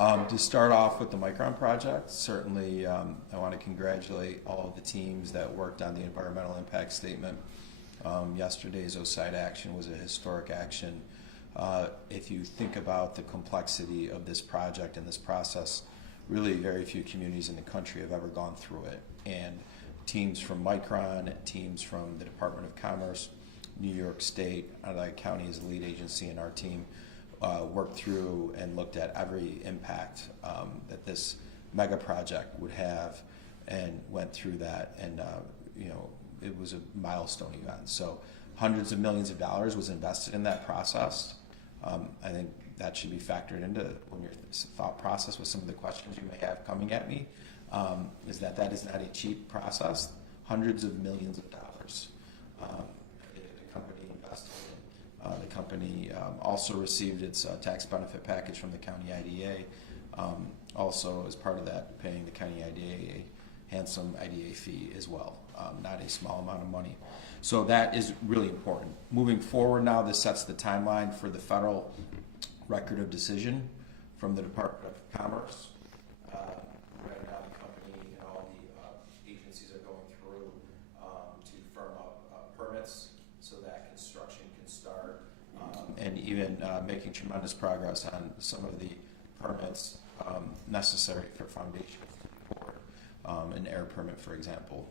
To start off with the Micron project, certainly I want to congratulate all of the teams that worked on the environmental impact statement. Yesterday's OSIDE action was a historic action. If you think about the complexity of this project and this process, really very few communities in the country have ever gone through it. And teams from Micron, teams from the Department of Commerce, New York State, Onondaga County is the lead agency, and our team worked through and looked at every impact that this mega project would have, and went through that. And it was a milestone event. So hundreds of millions of dollars was invested in that process. I think that should be factored into when your thought process with some of the questions you may have coming at me. Is that is not a cheap process. Hundreds of millions of dollars. The company invested in. The company also received its tax benefit package from the county IDA. Also, as part of that, paying the county IDA a handsome IDA fee as well, not a small amount of money. So that is really important. Moving forward now, this sets the timeline for the federal record of decision from the Department of Commerce. Right now, the company and all the agencies are going through to firm up permits so that construction can start, and even making tremendous progress on some of the permits necessary for foundation support, an air permit, for example.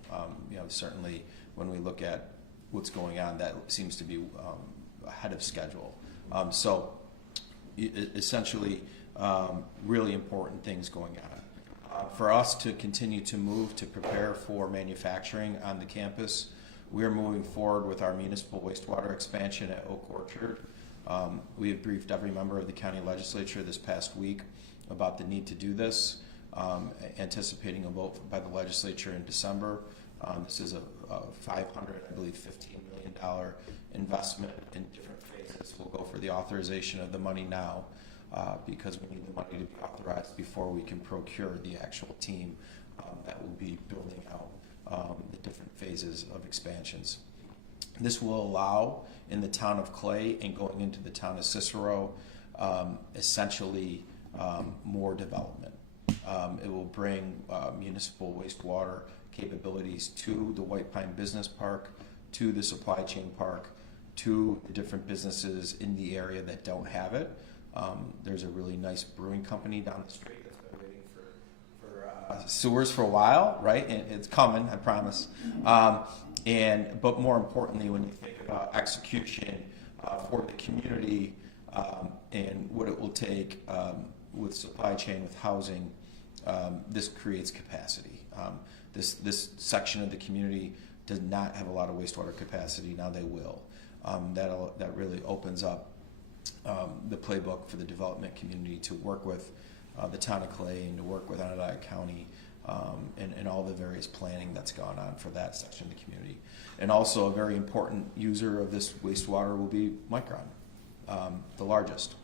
Certainly when we look at what's going on, that seems to be ahead of schedule. So essentially, really important things going on. For us to continue to move to prepare for manufacturing on the campus, we're moving forward with our municipal wastewater expansion at Oak Orchard. We have briefed every member of the county legislature this past week about the need to do this, anticipating a vote by the legislature in December. This is a $500, I believe, $15 million investment in different phases. We'll go for the authorization of the money now because we need the money to be authorized before we can procure the actual team that will be building out the different phases of expansions. This will allow, in the town of Clay and going into the town of Cicero, essentially more development. It will bring municipal wastewater capabilities to the White Pine Business Park, to the supply chain park, to the different businesses in the area that don't have it. There's a really nice brewing company down the street that's been waiting for sewers for a while, right? And it's coming, I promise. But more importantly, when you think about execution for the community and what it will take with supply chain, with housing, this creates capacity. This section of the community does not have a lot of wastewater capacity. Now they will. That really opens up the playbook for the development community to work with the town of Clay and to work with Onondaga County and all the various planning that's gone on for that section of the community. And also a very important user of this wastewater will be Micron, the largest.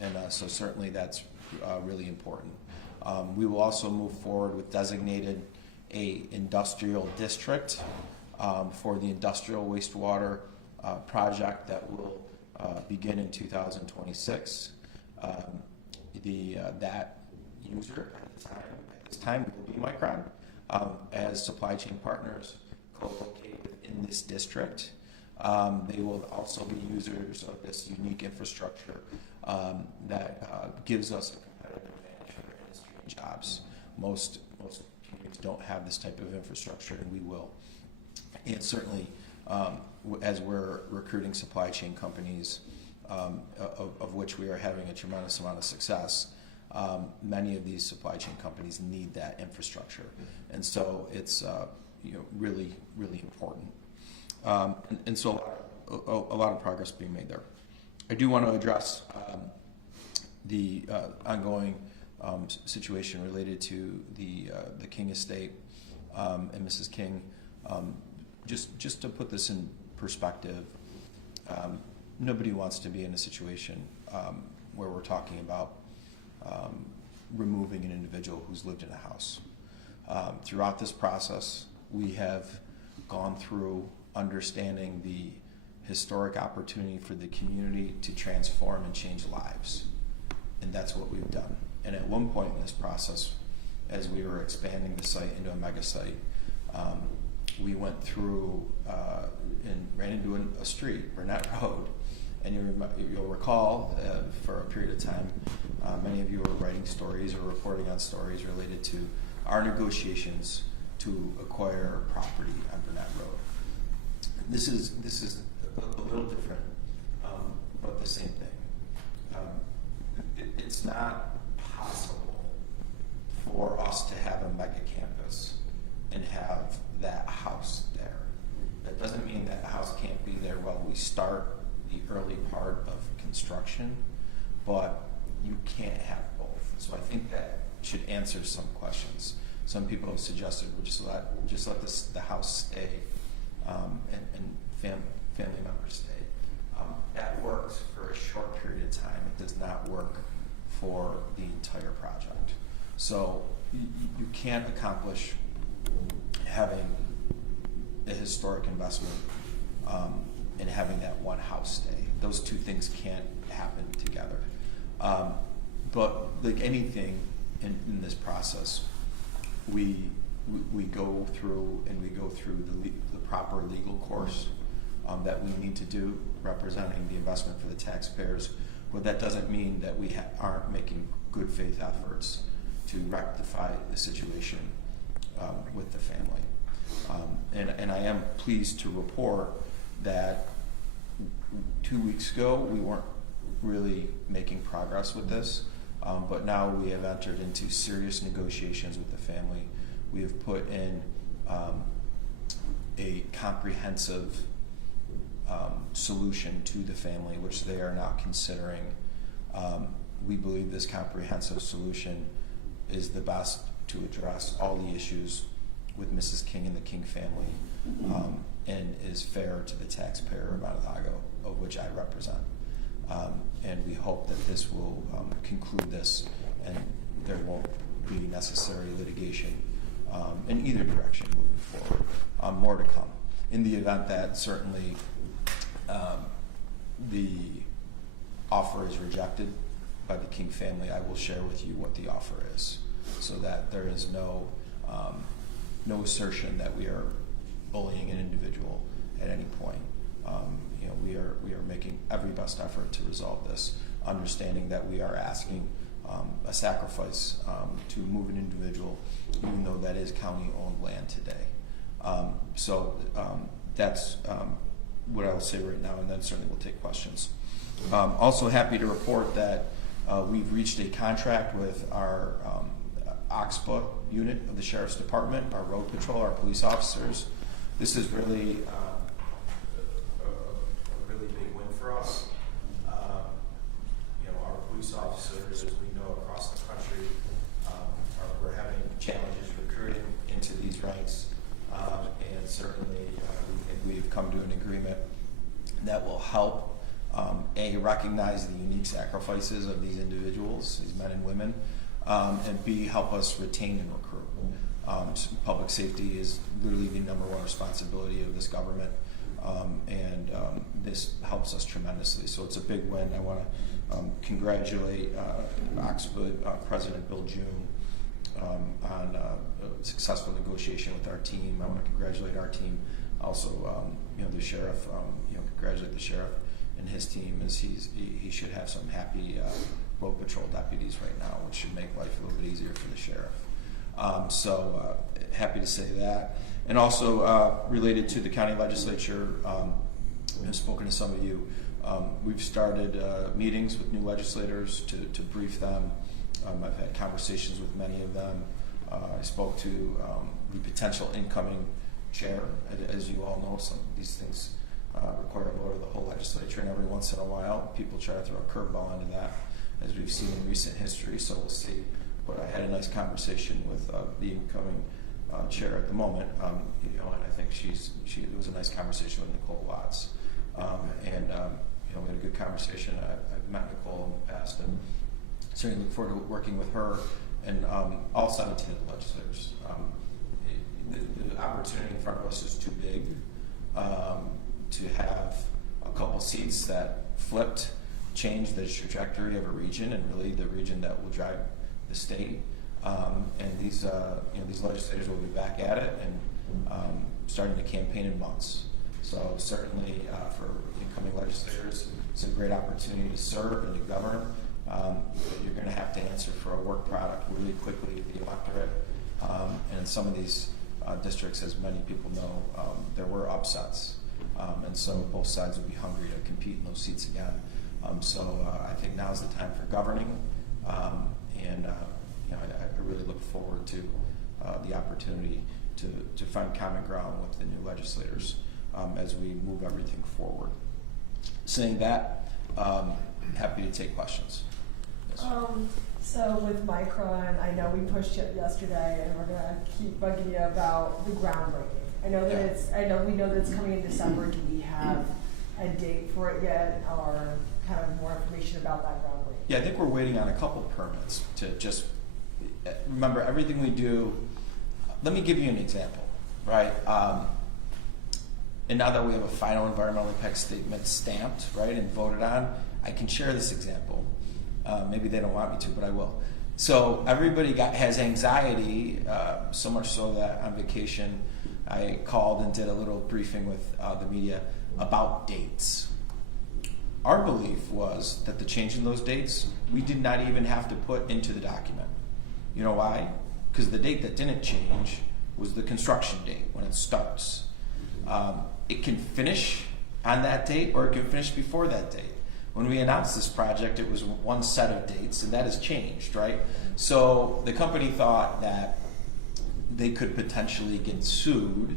And so certainly that's really important. We will also move forward with designated a industrial district for the industrial wastewater project that will begin in 2026. That user at this time will be Micron as supply chain partners co-located in this district. They will also be users of this unique infrastructure that gives us a competitive advantage for industry and jobs. Most communities don't have this type of infrastructure, and we will. And certainly, as we're recruiting supply chain companies, of which we are having a tremendous amount of success, many of these supply chain companies need that infrastructure, and so it's really, really important. And so a lot of progress being made there. I do want to address the ongoing situation related to the King estate and Mrs. King. Just to put this in perspective, nobody wants to be in a situation where we're talking about removing an individual who's lived in a house. Throughout this process, we have gone through understanding the historic opportunity for the community to transform and change lives. And that's what we've done. And at one point in this process, as we were expanding the site into a mega site, we went through and ran into a street, Burnett Road. And you'll recall, for a period of time, many of you were writing stories or reporting on stories related to our negotiations to acquire property on Burnett Road. This is a little different, but the same thing. It's not possible for us to have a mega campus and have that house there. That doesn't mean that house can't be there while we start the early part of construction, but you can't have both. So I think that should answer some questions. Some people have suggested we'll just let the house stay and family members stay. That works for a short period of time. It does not work for the entire project. So you can't accomplish having a historic investment and having that one house stay. Those two things can't happen together. But like anything in this process, we go through the proper legal course that we need to do, representing the investment for the taxpayers. But that doesn't mean that we aren't making good faith efforts to rectify the situation with the family. And I am pleased to report that 2 weeks ago we weren't really making progress with this, but now we have entered into serious negotiations with the family. We have put in a comprehensive solution to the family, which they are now considering. We believe this comprehensive solution is the best to address all the issues with Mrs. King and the King family, and is fair to the taxpayer of Onondaga, of which I represent. And we hope that this will conclude this, and there won't be necessary litigation in either direction moving forward. More to come. In the event that certainly the offer is rejected by the King family, I will share with you what the offer is, so that there is no assertion that we are bullying an individual at any point. We are making every best effort to resolve this, understanding that we are asking a sacrifice to move an individual, even though that is county-owned land today. That's what I will say right now, and then certainly we'll take questions. Also happy to report that we've reached a contract with our Oxbow unit of the Sheriff's Department, our road patrol, our police officers. This is really a really big win for us. Our police officers, as we know across the country, we're having challenges recruiting into these ranks, and certainly we think we've come to an agreement that will help recognize the unique sacrifices of these individuals, these men and women, and B, help us retain and recruit. Public safety is literally the number one responsibility of this government, and this helps us tremendously. So it's a big win. I want to congratulate Oxford President Bill June on a successful negotiation with our team. I want to congratulate our team. Also, the sheriff. Congratulate the sheriff and his team, as he should have some happy road patrol deputies right now, which should make life a little bit easier for the sheriff. So happy to say that. And also related to the county legislature, I've spoken to some of you. We've started meetings with new legislators to brief them. I've had conversations with many of them. I spoke to the potential incoming chair. As you all know, some of these things require a vote of the whole legislature, and every once in a while people try to throw a curveball into that, as we've seen in recent history, so we'll see. But I had a nice conversation with the incoming chair at the moment, and I think it was a nice conversation with Nicole Watts, and we had a good conversation. I've met Nicole in the past, and certainly look forward to working with her and all 17 of the legislators. The opportunity in front of us is too big to have a couple seats that flipped, changed the trajectory of a region, and really the region that will drive the state, and these these legislators will be back at it and starting to campaign in months. So certainly for incoming legislators, it's a great opportunity to serve and to govern. But you're going to have to answer for a work product really quickly with the electorate. And in some of these districts, as many people know, there were upsets. And so both sides will be hungry to compete in those seats again. So I think now's the time for governing. And I really look forward to the opportunity to find common ground with the new legislators as we move everything forward. Saying that, happy to take questions. Yes. So with Micron, I know we pushed it yesterday, and we're gonna keep bugging you about the groundbreaking. I know that we know that it's coming in December. Do we have a date for it yet, or kind of more information about that groundbreaking? Yeah, I think we're waiting on a couple permits to just remember everything we do. Let me give you an example, right? And now that we have a final environmental impact statement stamped, right, and voted on, I can share this example. Maybe they don't want me to, but I will. So everybody has anxiety, so much so that on vacation I called and did a little briefing with the media about dates. Our belief was that the change in those dates, we did not even have to put into the document. You know why? Because the date that didn't change was the construction date, when it starts. It can finish on that date, or it can finish before that date. When we announced this project, it was one set of dates, and that has changed, right? So the company thought that they could potentially get sued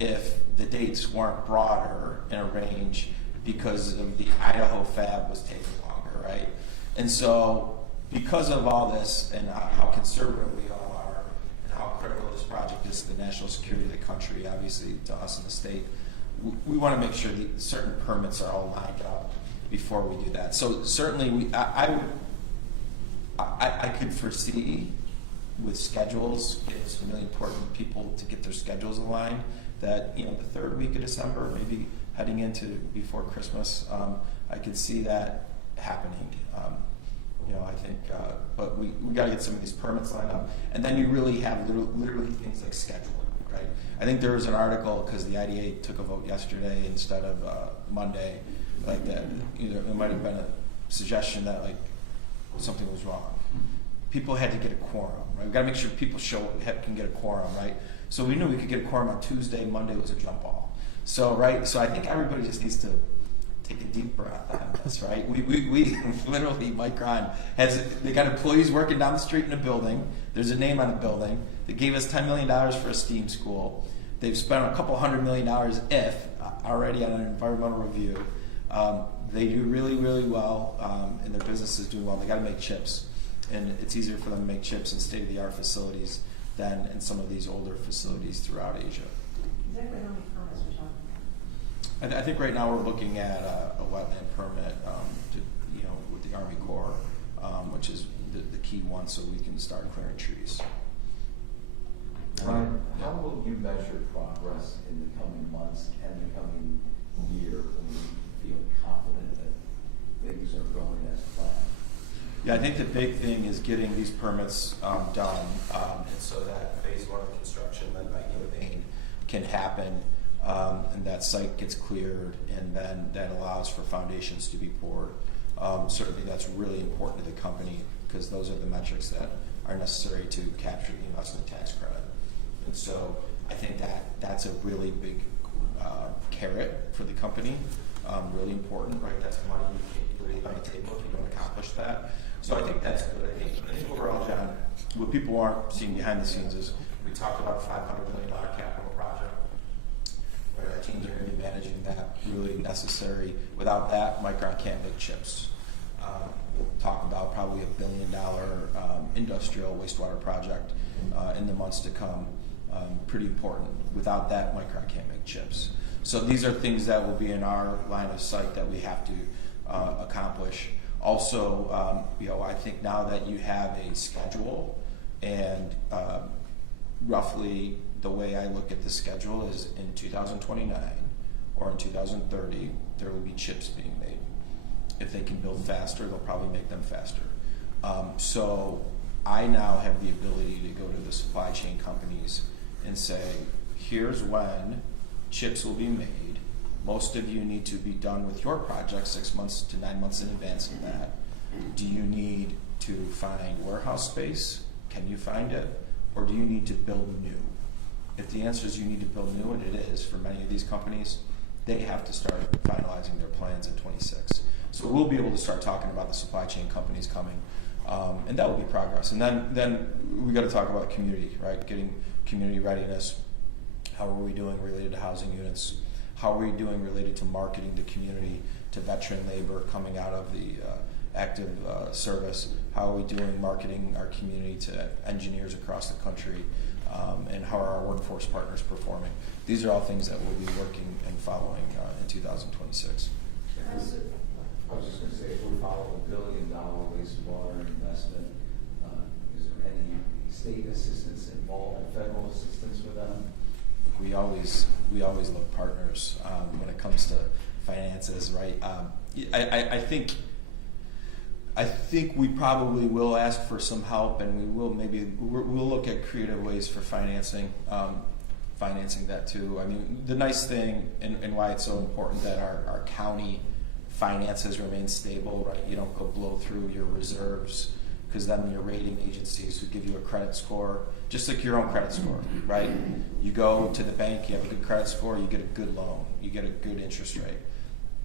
if the dates weren't broader in a range because of the Idaho fab was taking longer, right? And so because of all this and how conservative we all are and how critical this project is to the national security of the country, obviously to us in the state, we want to make sure that certain permits are all lined up before we do that. So certainly I could foresee with schedules, it's really important people to get their schedules aligned, that the third week of December, maybe heading into before Christmas, I could see that happening. I think, but we got to get some of these permits lined up, and then you really have literally things like scheduling, right? I think there was an article because the IDA took a vote yesterday instead of Monday, like that. There might have been a suggestion that like something was wrong. People had to get a quorum, right? We've got to make sure people can get a quorum, right? So we knew we could get a quorum on Tuesday. Monday was a jump ball. So, right? So I think everybody just needs to take a deep breath on this, right? We literally, Micron they got employees working down the street in a building. There's a name on the building. They gave us $10 million for a STEAM school. They've spent a couple $100 million already on an environmental review. They do really, really well, and their business is doing well. They got to make chips. And it's easier for them to make chips in state-of-the-art facilities than in some of these older facilities throughout Asia. Exactly how many permits we're talking about? I think right now we're looking at a wetland permit with the Army Corps, which is the key one, so we can start clearing trees. Ryan, how will you measure progress in the coming months and the coming year when you feel confident that things are going as planned? Yeah, I think the big thing is getting these permits done, and so that phase one of construction led by Bain can happen, and that site gets cleared, and then that allows for foundations to be poured. Certainly, that's really important to the company because those are the metrics that are necessary to capture the investment tax credit. And so, I think that's a really big carrot for the company. Really important, right? That's money you leave on the table if you don't accomplish that. So I think that's good. I think overall, John, what people aren't seeing behind the scenes is we talked about a $500 million capital project. Where our teams are going to be managing that, really necessary. Without that, Micron can't make chips. We'll talk about probably $1 billion industrial wastewater project in the months to come. Pretty important. Without that, Micron can't make chips. So these are things that will be in our line of sight that we have to accomplish. Also, I think now that you have a schedule, and roughly the way I look at the schedule is in 2029 or in 2030, there will be chips being made. If they can build faster, they'll probably make them faster. So I now have the ability to go to the supply chain companies and say, here's when chips will be made. Most of you need to be done with your project 6 months to 9 months in advance of that. Do you need to find warehouse space? Can you find it? Or do you need to build new? If the answer is you need to build new, and it is for many of these companies, they have to start finalizing their plans in 26. So we'll be able to start talking about the supply chain companies coming, and that will be progress. And then we got to talk about community, right? Getting community readiness. How are we doing related to housing units? How are we doing related to marketing the community, to veteran labor coming out of the active service? How are we doing marketing our community to engineers across the country? And how are our workforce partners performing? These are all things that we'll be working and following in 2026. I was just going to say, if we're following $1 billion wastewater investment, is there any state assistance involved, federal assistance with them? We always look partners when it comes to finances, right? I think we probably will ask for some help, and we'll look at creative ways for financing that too. I mean, the nice thing and why it's so important that our county finances remain stable, right? You don't go blow through your reserves, because then your rating agencies who give you a credit score, just like your own credit score, right? You go to the bank, you have a good credit score, you get a good loan, you get a good interest rate.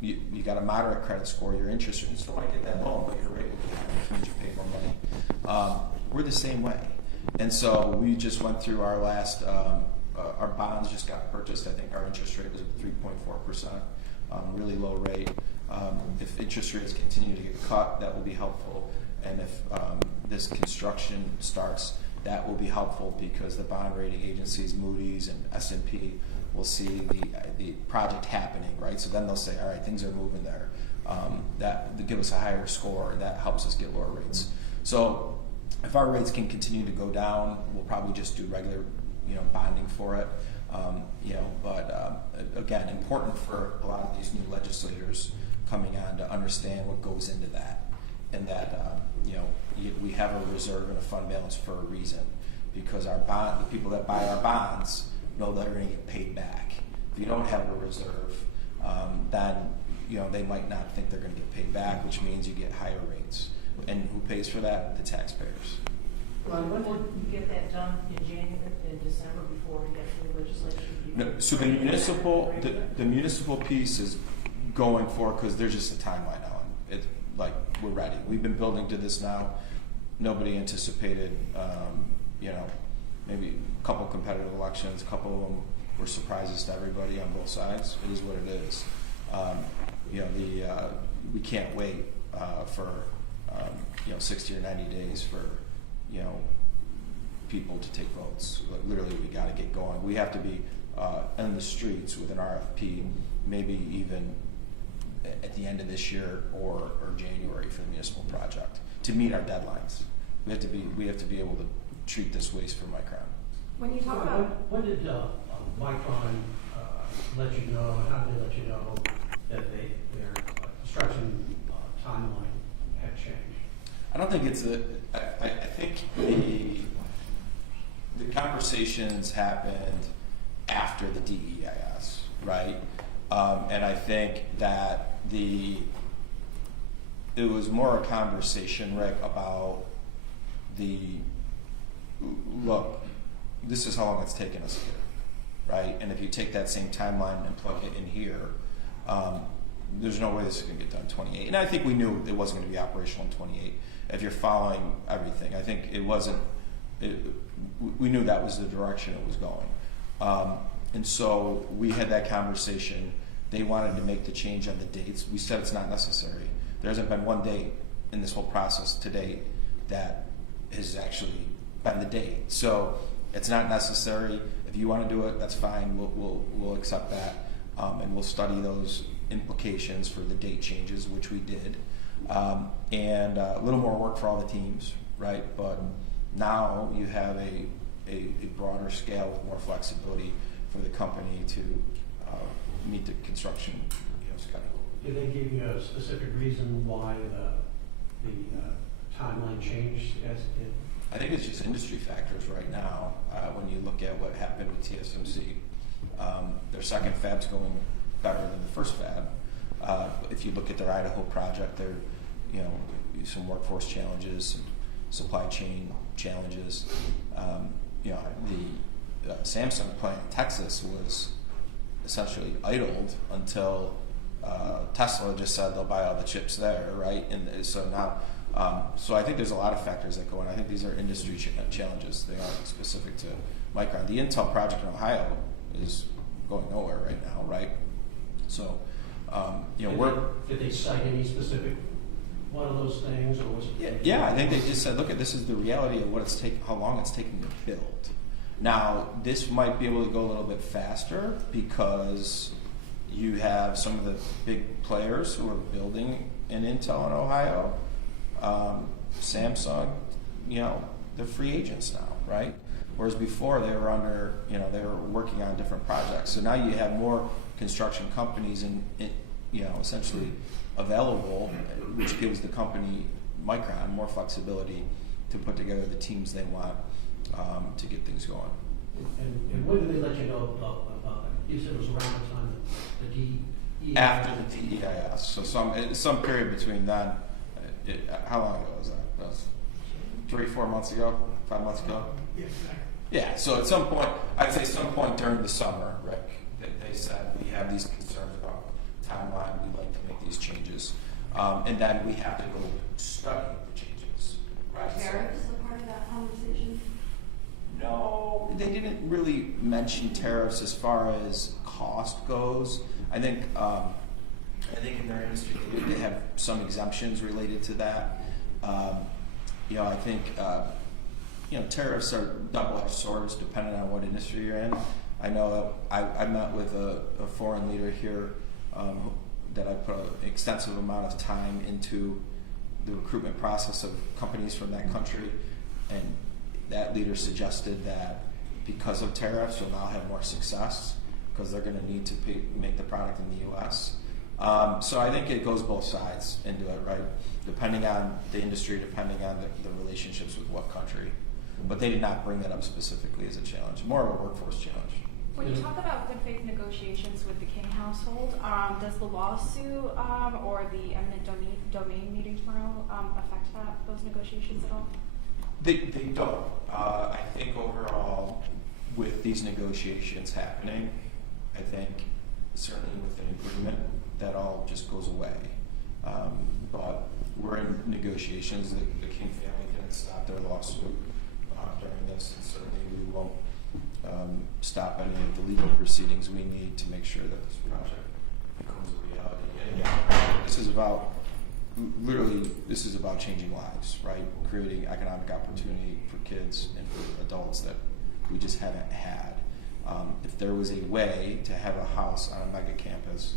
You got a moderate credit score, your interest rate, you still might get that loan, but your rate will be higher, which means you pay more money. We're the same way. And so we just went through our last, our bonds just got purchased. I think our interest rate was at 3.4%, really low rate. If interest rates continue to get cut, that will be helpful. And if this construction starts, that will be helpful, because the bond rating agencies, Moody's and S&P, will see the project happening, right? So then they'll say, all right, things are moving there. That they give us a higher score, and that helps us get lower rates. So if our rates can continue to go down, we'll probably just do regular, bonding for it. But again, important for a lot of these new legislators coming on to understand what goes into that, and that we have a reserve and a fund balance for a reason, because the people that buy our bonds know they're going to get paid back. If you don't have a reserve, then they might not think they're going to get paid back, which means you get higher rates. And who pays for that? The taxpayers. Well, when would you get that done in December before we get to the legislature? No, so the municipal piece is going forward, because there's just a timeline on it. We're ready. We've been building to this now. Nobody anticipated, maybe a couple competitive elections. A couple of them were surprises to everybody on both sides. It is what it is. We can't wait for 60 or 90 days for people to take votes. Literally, we got to get going. We have to be in the streets with an RFP, maybe even at the end of this year or January for the municipal project, to meet our deadlines. We have to be able to treat this waste for Micron. When you talk about when did Micron let you know, and how did they let you know that their construction timeline had changed? I don't think it's I think the conversations happened after the DEIS, right? And I think that it was more a conversation, Rick, about look, this is how long it's taken us here, right? And if you take that same timeline and plug it in here, there's no way this is going to get done in 28. And I think we knew it wasn't going to be operational in 28. If you're following everything, I think we knew that was the direction it was going. And so we had that conversation. They wanted to make the change on the dates. We said it's not necessary. There hasn't been one date in this whole process to date that has actually been the date. So it's not necessary. If you want to do it, that's fine. We'll accept that, and we'll study those implications for the date changes, which we did, and a little more work for all the teams, right? But now you have a broader scale with more flexibility for the company to meet the construction schedule. Did they give you a specific reason why the timeline changed as it did? I think it's just industry factors right now. When you look at what happened with TSMC, their second fab's going better than the first fab. If you look at their Idaho project, there, some workforce challenges, some supply chain challenges. The Samsung plant in Texas was essentially idled until Tesla just said they'll buy all the chips there, right? And so now, so I think there's a lot of factors that go in. I think these are industry challenges. They aren't specific to Micron. The Intel project in Ohio is going nowhere right now, right? So, Did they cite any specific one of those things, or was it? Yeah, I think they just said, look, this is the reality of what how long it's taking to build. Now, this might be able to go a little bit faster because you have some of the big players who are building in Intel in Ohio. Samsung, they're free agents now, right? Whereas before they were under, they were working on different projects. So now you have more construction companies essentially available, which gives the company Micron more flexibility to put together the teams they want to get things going. And when did they let you know about that? You said it was around the time the DEIS. After the DEIS, so some period between then. How long ago was that? That was 3-4 months ago, 5 months ago. Yeah, exactly. Yeah. So at some point, I'd say some point during the summer, Rick, they said we have these concerns about timeline. We'd like to make these changes, and then we have to go study the changes. Right. Tariffs are part of that conversation? No, they didn't really mention tariffs as far as cost goes. I think in their industry they have some exemptions related to that. I think tariffs are double-edged swords depending on what industry you're in. I know I met with a foreign leader here that I put an extensive amount of time into the recruitment process of companies from that country, and that leader suggested that because of tariffs, you'll now have more success because they're going to need to make the product in the U.S. So I think it goes both sides into it, right? Depending on the industry, depending on the relationships with what country. But they did not bring that up specifically as a challenge, more of a workforce challenge. When you talk about good faith negotiations with the King household, does the lawsuit or the eminent domain meeting tomorrow affect those negotiations at all? They don't. I think overall, with these negotiations happening, I think certainly with an agreement, that all just goes away. But we're in negotiations. The King family didn't stop their lawsuit during this, and certainly we won't stop any of the legal proceedings we need to make sure that this project becomes a reality. And again, this is about changing lives, right? Creating economic opportunity for kids and for adults that we just haven't had. If there was a way to have a house on a mega campus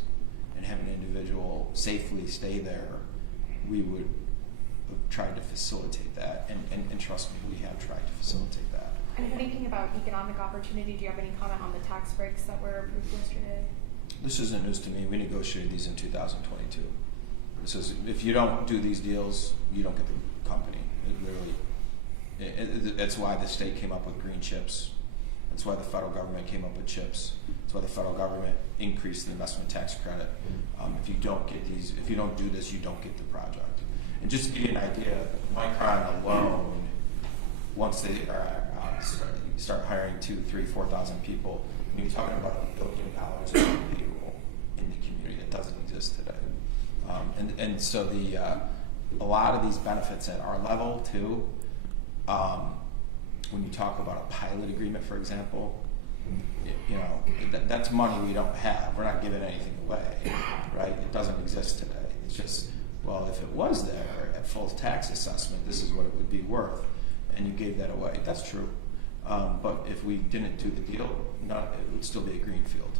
and have an individual safely stay there, we would have tried to facilitate that. And trust me, we have tried to facilitate that. And thinking about economic opportunity, do you have any comment on the tax breaks that were approved yesterday? This isn't news to me. We negotiated these in 2022. This is, if you don't do these deals, you don't get the company. That's why the state came up with green chips. That's why the federal government came up with chips. That's why the federal government increased the investment tax credit. If you don't get these, if you don't do this, you don't get the project. And just to give you an idea, Micron alone, once they start hiring 2,000, 3,000, 4,000 people, and you're talking about $1 billion of payroll in the community that doesn't exist today. And so a lot of these benefits at our level too. When you talk about a pilot agreement, for example, that's money we don't have. We're not giving anything away, right? It doesn't exist today. It's just, well, if it was there at full tax assessment, this is what it would be worth, and you gave that away. That's true. But if we didn't do the deal, it would still be a green field.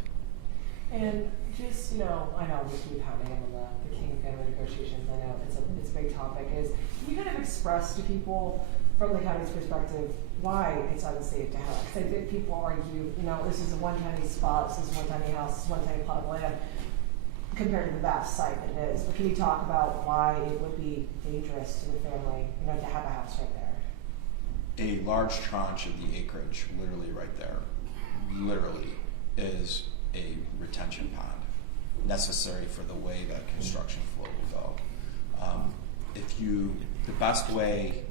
And just, I know we keep pounding on the King family negotiations. I know it's a big topic. Can you kind of express to people from the county's perspective why it's unsafe to have? Because I think people argue, this is a one tiny spot, this is one tiny house, this is one tiny plot of land, compared to the vast site that it is. But can you talk about why it would be dangerous to the family, to have a house right there? a large tranche of the acreage, literally right there, literally is a retention pond necessary for the way that construction flow will go. The best way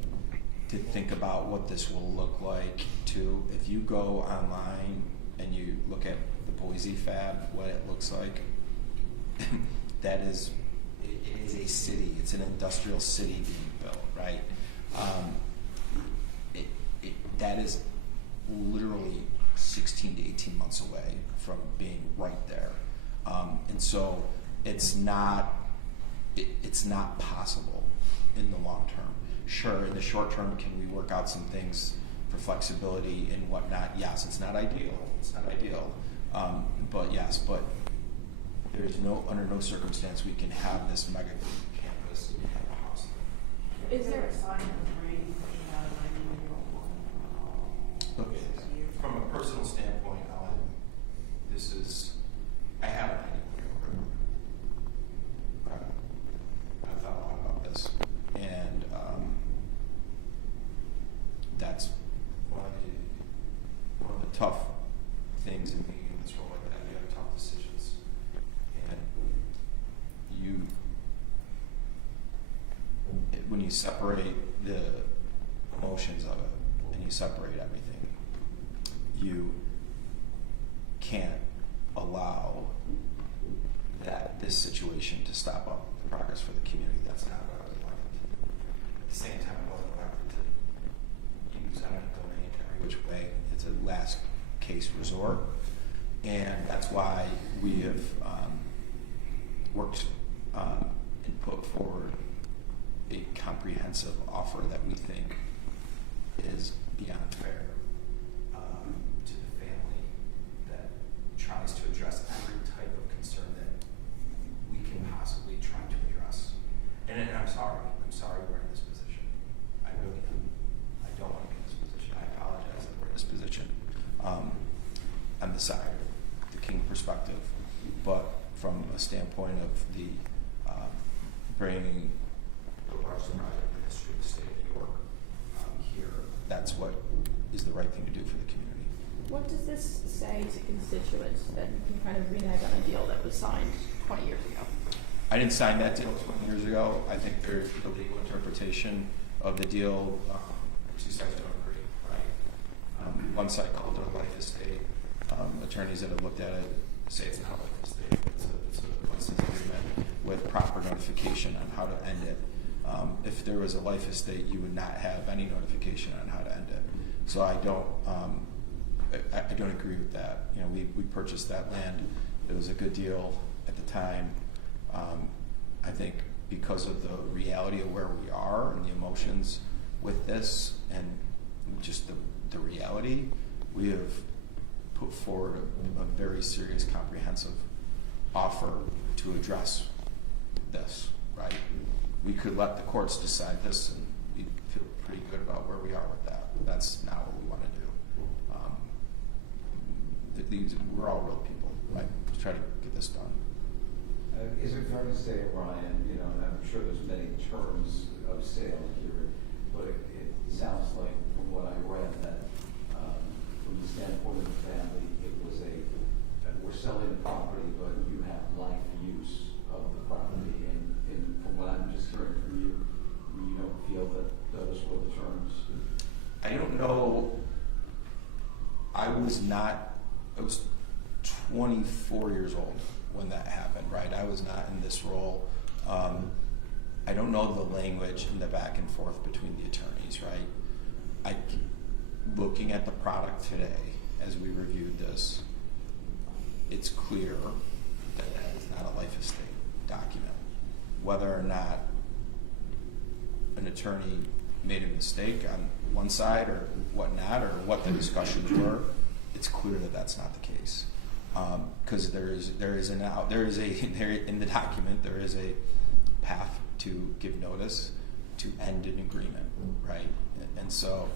to think about what this will look like too, if you go online and you look at the Boise fab, what it looks like, it is a city, it's an industrial city being built, right? That is literally 16 to 18 months away from being right there. And so it's not possible in the long term. Sure, in the short term, can we work out some things for flexibility and whatnot? Yes, it's not ideal. But there's under no circumstance we can have this mega campus and have a house. Is there a sign of rain pushing out a 90-year-old woman? Look, from a personal standpoint, Alan, I have an idea. I've thought a lot about this, and that's one of the tough things in being in this role like that. You have tough decisions, and when you separate the emotions of it and you separate everything, you can't allow this situation to stop up the progress for the community. That's not what I would want. At the same time, I wasn't elected to use eminent domain every which way. It's a last case resort, and that's why we have worked and put forward a comprehensive offer that we think is beyond fair to the family, that tries to address every type of concern that we can possibly try to address. And I'm sorry we're in this position. I really am. I don't want to be in this position. I apologize that we're in this position. On the side of the King perspective, but from a standpoint of the bringing the largest project in the history of the state of New York here, that's what is the right thing to do for the community. What does this say to constituents that you can kind of renege on a deal that was signed 20 years ago? I didn't sign that deal 20 years ago. I think there's the legal interpretation of the deal. Two sides don't agree, right? One side called it a life estate. Attorneys that have looked at it say it's not a life estate. It's a license agreement with proper notification on how to end it. If there was a life estate, you would not have any notification on how to end it. So I don't agree with that. You know, we purchased that land. It was a good deal at the time. I think because of the reality of where we are and the emotions with this and just the reality, we have put forward a very serious, comprehensive offer to address this, right? We could let the courts decide this and we feel pretty good about where we are with that. That's not what we want to do. We're all real people, right? Let's try to get this done. Is it fair to say, Ryan, and I'm sure there's many terms of sale here, but it sounds like from what I read that from the standpoint of the family, it was we're selling the property, but you have life use of the property. And from what I'm just hearing from you, you don't feel that those were the terms? I don't know. I was 24 years old when that happened, right? I was not in this role. I don't know the language and the back and forth between the attorneys, right? Looking at the product today, as we reviewed this, it's clear that is not a life estate document. Whether or not an attorney made a mistake on one side or whatnot, or what the discussions were, it's clear that that's not the case. Because in the document there is a path to give notice to end an agreement, right? And so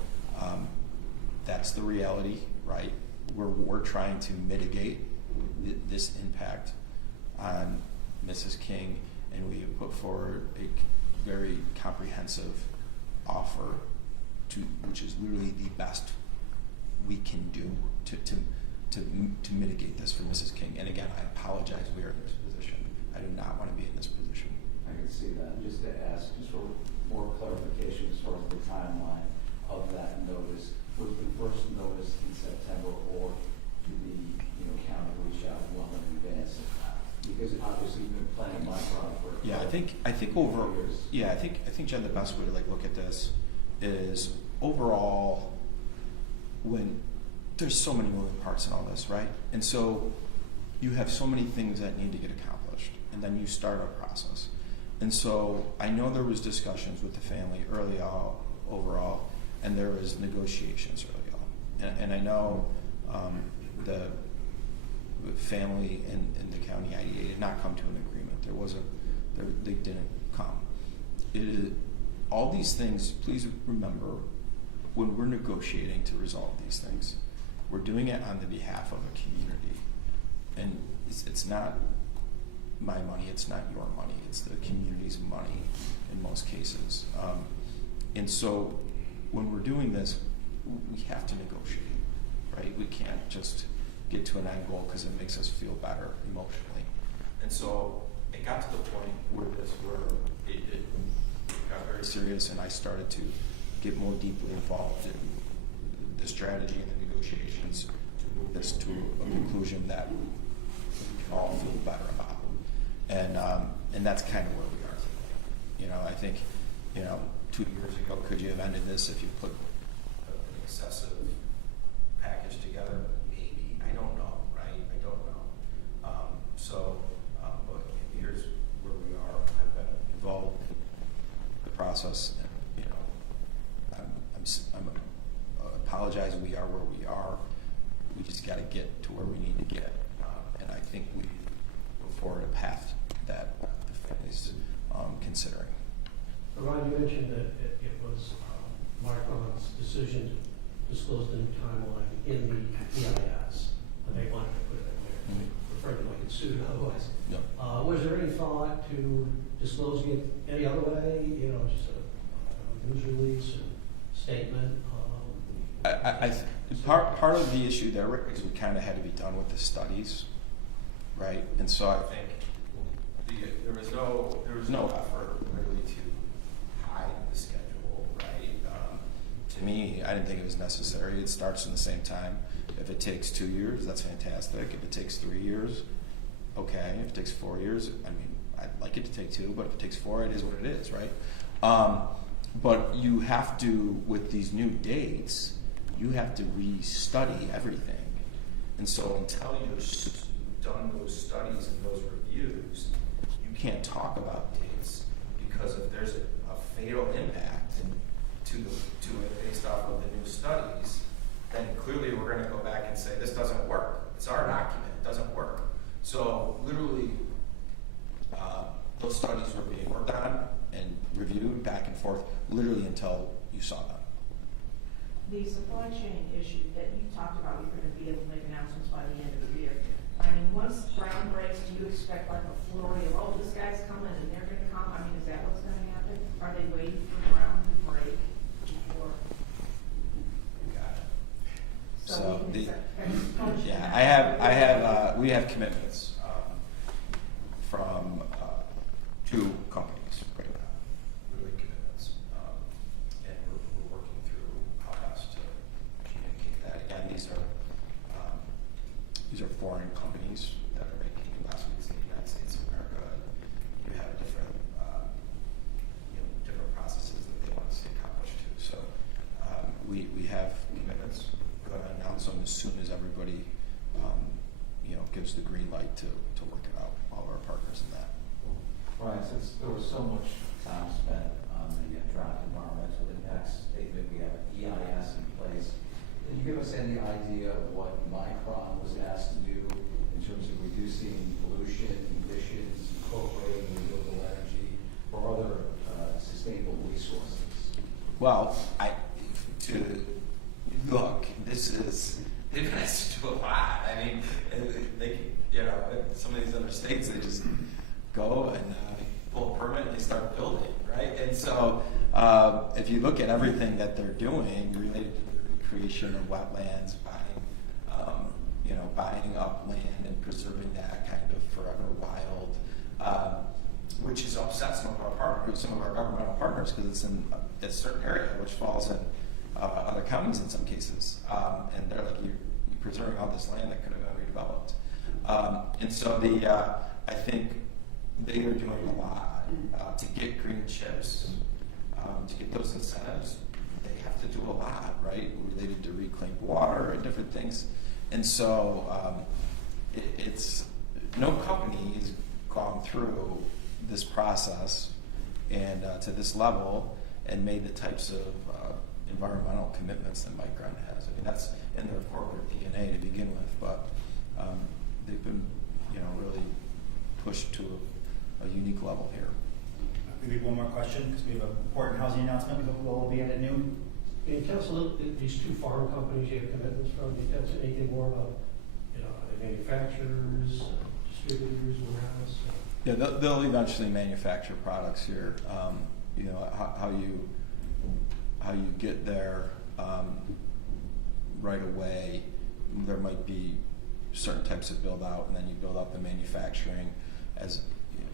that's the reality, right? We're trying to mitigate this impact on Mrs. King, and we have put forward a very comprehensive offer which is literally the best we can do to mitigate this for Mrs. King. And again, I apologize, we are in this position. I do not want to be in this position. I can see that. Just to ask, just for more clarification as far as the timeline of that notice, was the first notice in September, or did the county reach out well in advance of that? Because obviously you've been planning Micron for Yeah, I think over years. yeah, I think Jen, the best way to look at this is overall when there's so many moving parts in all this, right? And so you have so many things that need to get accomplished, and then you start a process. And so I know there was discussions with the family early on overall, and there was negotiations early on. And I know the family and the county IDA did not come to an agreement. They didn't come. All these things, please remember, when we're negotiating to resolve these things, we're doing it on the behalf of a community. And it's not my money, it's not your money, it's the community's money in most cases. And so when we're doing this, we have to negotiate, right? We can't just get to an end goal because it makes us feel better emotionally. And so it got to the point where it got very serious, and I started to get more deeply involved in the strategy and the negotiations to move this to a conclusion that we can all feel better about. And that's kind of where we are today. I think, 2 years ago, could you have ended this if you put an excessive package together? Maybe. I don't know, right? I don't know. But here's where we are. I've been involved in the process, and I apologize. We are where we are. We just got to get to where we need to get, and I think we look forward a path that the family's considering. Ryan, you mentioned that it was Micron's decision to disclose the new timeline in the EIS, but they wanted to put it in there. Referred to like it's sued otherwise. Yep. Was there any thought to disclosing it any other way? Just a news release or statement? Part of the issue there, Rick, is we kind of had to be done with the studies, right? And so I think there was no effort really to hide the schedule, right? To me, I didn't think it was necessary. It starts in the same time. If it takes 2 years, that's fantastic. If it takes 3 years, okay. If it takes 4 years, I mean, I'd like it to take 2, but if it takes 4, it is what it is, right? But you have to, with these new dates, you have to restudy everything. And so until you've done those studies and those reviews, you can't talk about dates, because if there's a fatal impact to it based off of the new studies, then clearly we're going to go back and say, this doesn't work. It's our document. It doesn't work. So literally, those studies were being worked on and reviewed back and forth, literally until you saw them. The supply chain issue that you talked about, you're going to be able to make announcements by the end of the year. I mean, once ground breaks, do you expect like a flurry of, this guy's coming and they're going to come? I mean, is that what's going to happen? Are they waiting for ground to break before? Got it. So we we have commitments from 2 companies right now, really commitments, and we're working through how best to communicate that. Again, these are foreign companies that are making investments in the United States of America. You have different processes that they want to see accomplished too. So we have commitments. We're going to announce them as soon as everybody gives the green light to work it out. All of our partners in that. Ryan, since there was so much time spent on the draft environmental impact statement, we have EIS in place. Can you give us any idea of what Micron was asked to do in terms of reducing pollution, emissions, incorporating renewable energy, or other sustainable resources? Well, they've asked to do a lot. I mean, they some of these other states, they just go and pull a permit and they start building, right? And so if you look at everything that they're doing related to the creation of wetlands, buying up land and preserving that kind of forever wild, which has upset some of our governmental partners because it's in a certain area which falls in other counties in some cases, and they're like, you're preserving all this land that could have been redeveloped, and so I think they are doing a lot to get green chips, to get those incentives. They have to do a lot, right, related to reclaimed water and different things. And so it's no company has gone through this process and to this level and made the types of environmental commitments that Micron has. I mean, that's in their corporate DNA to begin with, but they've been, really pushed to a unique level here. Maybe one more question, because we have an important housing announcement we'll be at noon. Can you tell us a little, these two farm companies you have commitments from, can you tell us anything more about, are they manufacturers, distributors, warehouse? Yeah, they'll eventually manufacture products here. How you get there right away, there might be certain types of build out, and then you build out the manufacturing as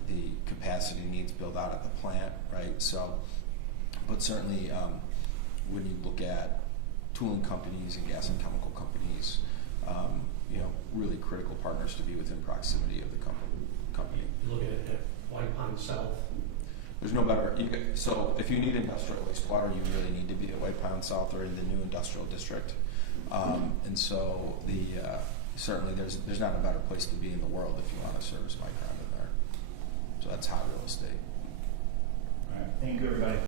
the capacity needs build out at the plant, right? So, but certainly when you look at tooling companies and gas and chemical companies, really critical partners to be within proximity of the company. You're looking at White Pine South. There's no better. So if you need industrial wastewater, you really need to be at White Pine South or in the new industrial district. And so certainly there's not a better place to be in the world if you want to service Micron in there. So that's hot real estate. All right. Thank you, everybody.